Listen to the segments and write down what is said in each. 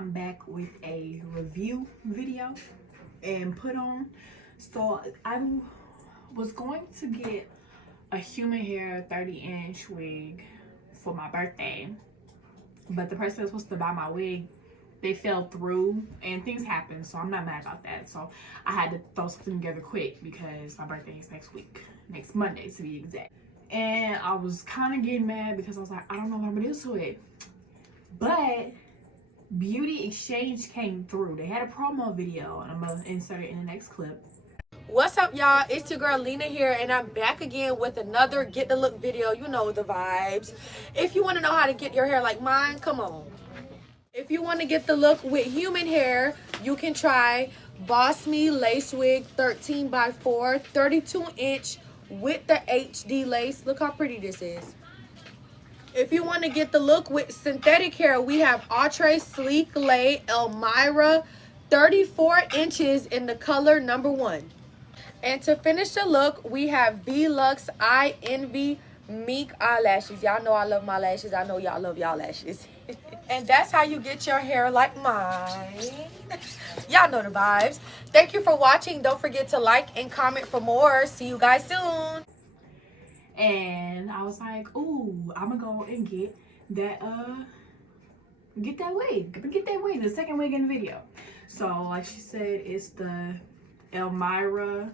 I'm back with a review video and put on. So I was going to get a human hair 30-inch wig for my birthday, but the person that's supposed to buy my wig, they fell through and things happened, so I'm not mad about that. So I had to throw something together quick because my birthday is next week, next Monday to be exact. And I was kind of getting mad because I was like, I don't know what I'm gonna do to it. But Beauty Exchange came through. They had a promo video and I'm gonna insert it in the next clip. What's up, y'all? It's your girl Lena here, and I'm back again with another Get the Look video. You know the vibes. If you want to know how to get your hair like mine, come on. If you want to get the look with human hair, you can try Boss Me Lace Wig 13x4 32-inch with the HD lace. Look how pretty this is. If you want to get the look with synthetic hair, we have Outre Sleeklay Elmirah 34 inches in the color number 1. And to finish the look, we have Velux I Envy Mink eyelashes. Y'all know I love my lashes. I know y'all love y'all lashes. And that's how you get your hair like mine. Y'all know the vibes. Thank you for watching. Don't forget to like and comment for more. See you guys soon. And I was like, ooh, I'm gonna go and get that wig. Get that wig, the second wig in the video. So like she said, it's the Elmirah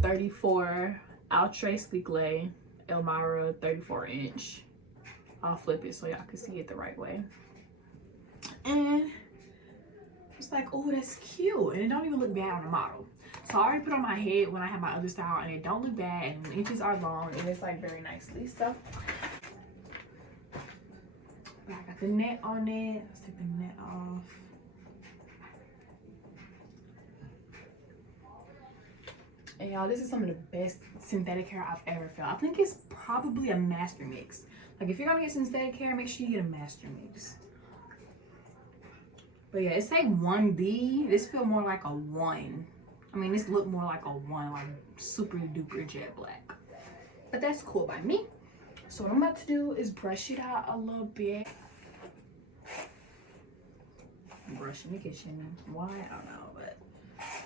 34 Outre Sleeklay Elmirah 34-inch. I'll flip it so y'all can see it the right way. And it's like, oh, that's cute, and it don't even look bad on the model. So I already put on my head when I have my other style, and it don't look bad, and the inches are long, and it's like very nicely. So I got the net on it. Let's take the net off. And y'all, this is some of the best synthetic hair I've ever felt. I think it's probably a master mix. Like, if you're gonna get synthetic hair, make sure you get a master mix. But yeah, it's like 1B. This feel more like a 1. I mean, this look more like a 1, like super duper jet black. But that's cool by me. So what I'm about to do is brush it out a little bit. I'm brushing the kitchen. Why? I don't know, but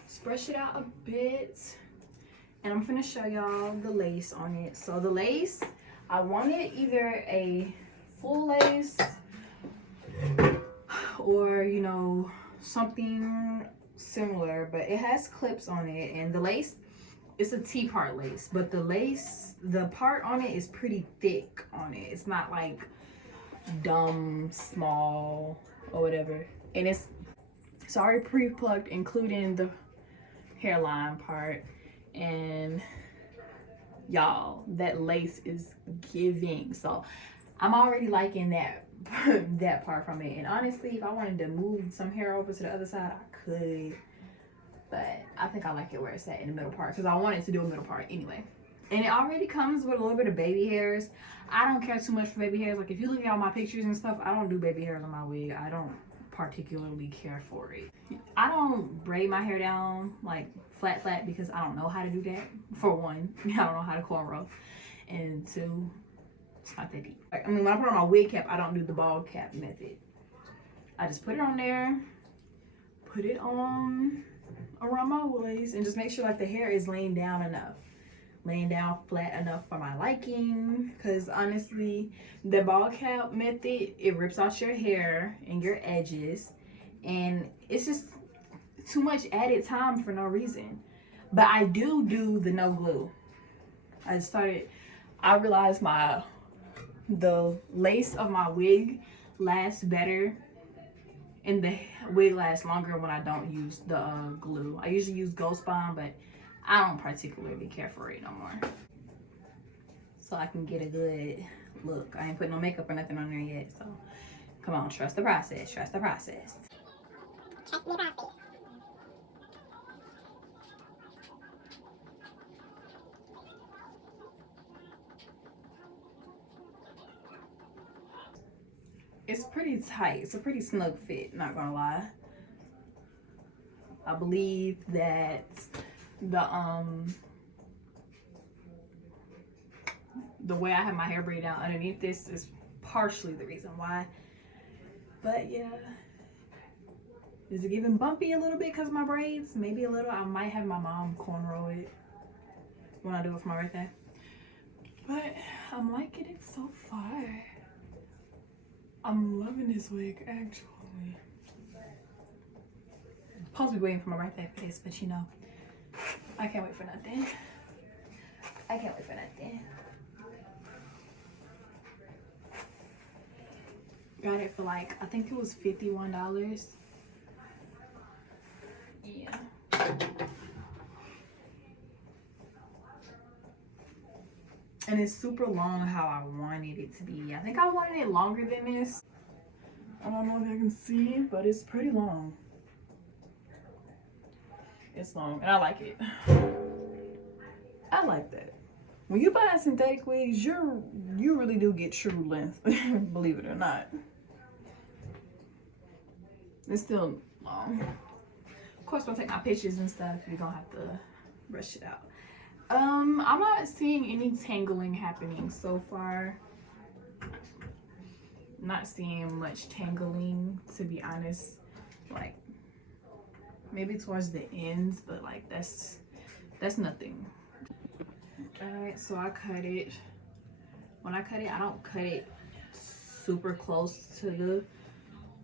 just brush it out a bit. And I'm gonna show y'all the lace on it. So the lace, I wanted either a full lace or, you know, something similar, but it has clips on it. And the lace, it's a T-part lace, but the lace, the part on it is pretty thick on it. It's not like dumb small or whatever. And it's already pre-plucked, including the hairline part. And y'all, that lace is giving. So I'm already liking that that part from it. And honestly, if I wanted to move some hair over to the other side, I could, but I think I like it where it's at in the middle part, because I wanted to do a middle part anyway. And it already comes with a little bit of baby hairs. I don't care too much for baby hairs. Like, if you look at all my pictures and stuff, I don't do baby hairs on my wig. I don't particularly care for it. I don't braid my hair down like flat because I don't know how to do that. For one, I don't know how to cornrow, and two, it's not that deep. Like, I mean, when I put on my wig cap, I don't do the bald cap method. I just put it on there, put it on around my waist, and just make sure like the hair is laying down enough. Laying down flat enough for my liking, because honestly, the ball cap method, it rips out your hair and your edges, and it's just too much added time for no reason. But I do the no glue. I realized the lace of my wig lasts better and the wig lasts longer when I don't use the glue. I usually use Ghost Bond, but I don't particularly care for it no more. So I can get a good look. I ain't putting no makeup or nothing on there yet, so come on, trust the process, trust the process. Trust the process. It's pretty tight. It's a pretty snug fit, not gonna lie. I believe that the way I have my hair braided down underneath this is partially the reason why. But yeah, Is it giving bumpy a little bit because of my braids? Maybe a little. I might have my mom cornrow it when I do it for my birthday. But I'm liking it so far. I'm loving this wig, actually. Supposed to be waiting for my birthday for this, but you know, I can't wait for nothing. I can't wait for nothing. Got it for like, I think it was $51. Yeah. And it's super long how I wanted it to be. I think I wanted it longer than this. I don't know if you can see, but it's pretty long. It's long and I like it. I like that. When you buy synthetic wigs, you really do get true length, believe it or not. It's still long. Of course, we'll take my pictures and stuff. We're gonna have to brush it out. I'm not seeing any tangling happening so far. Not seeing much tangling, to be honest. Like maybe towards the ends, but like that's nothing. All right, so I cut it. When I cut it, I don't cut it super close to the,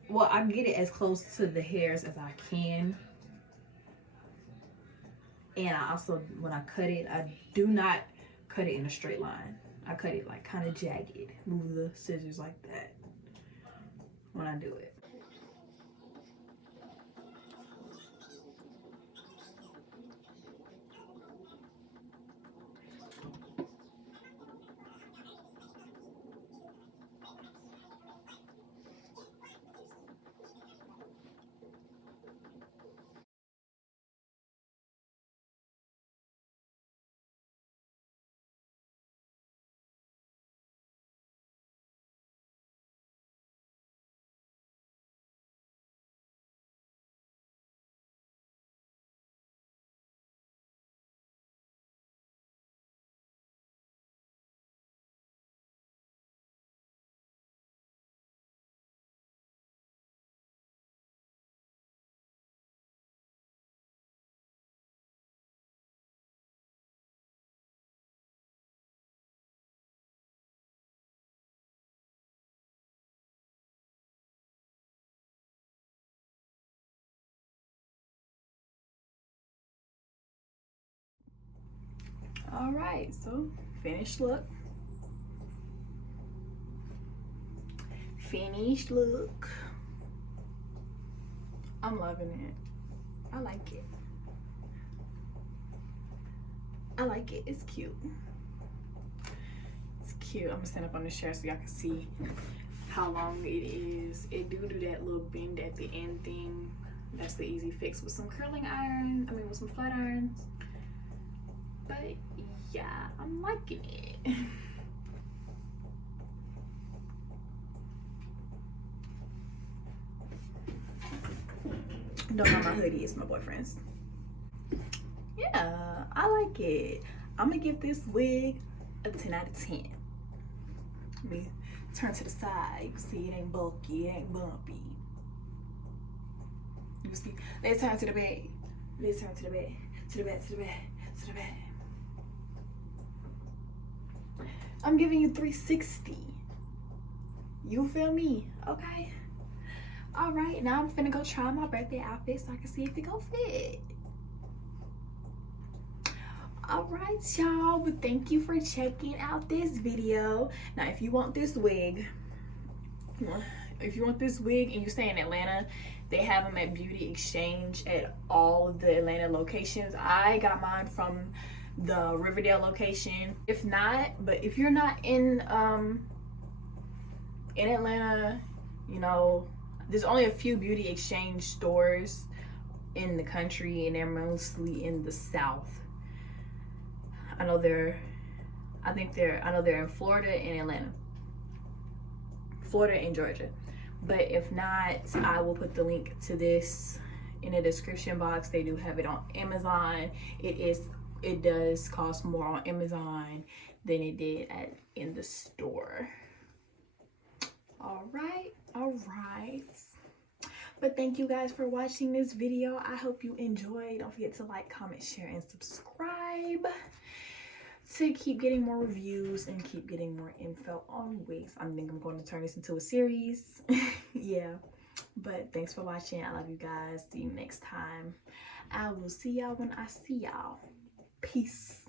well, I get it as close to the hairs as I can. And I also, when I cut it, I do not cut it in a straight line. I cut it like kind of jagged. Move the scissors like that when I do it. All right, so finished look. Finished look. I'm loving it. I like it. I like it. It's cute. It's cute. I'm gonna stand up on the chair so y'all can see how long it is. It do that little bend at the end thing. That's the easy fix with some curling iron. I mean, with some flat irons. But yeah, I'm liking it. Don't know my hoodie, it's my boyfriend's. Yeah, I like it. I'm gonna give this wig a 10 out of 10. Let me turn to the side. You can see it ain't bulky, it ain't bumpy. You can see, let's turn to the back. Let's turn to the back, to the back, to the back, to the back. I'm giving you 360. You feel me? Okay. All right, now I'm finna go try my birthday outfit so I can see if it gon' fit. All right, y'all, but thank you for checking out this video. Now, if you want this wig, and you stay in Atlanta, they have them at Beauty Exchange at all of the Atlanta locations. I got mine from the Riverdale location. If you're not in Atlanta, you know, there's only a few Beauty Exchange stores in the country, and they're mostly in the South. I know they're in Florida and Atlanta, Florida and Georgia. But if not, I will put the link to this in the description box. They do have it on Amazon. It does cost more on Amazon than it did in the store. All right. But thank you guys for watching this video. I hope you enjoyed. Don't forget to like, comment, share, and subscribe to keep getting more reviews and keep getting more info on wigs. I think I'm going to turn this into a series. Yeah, but thanks for watching. I love you guys. See you next time. I will see y'all when I see y'all. Peace.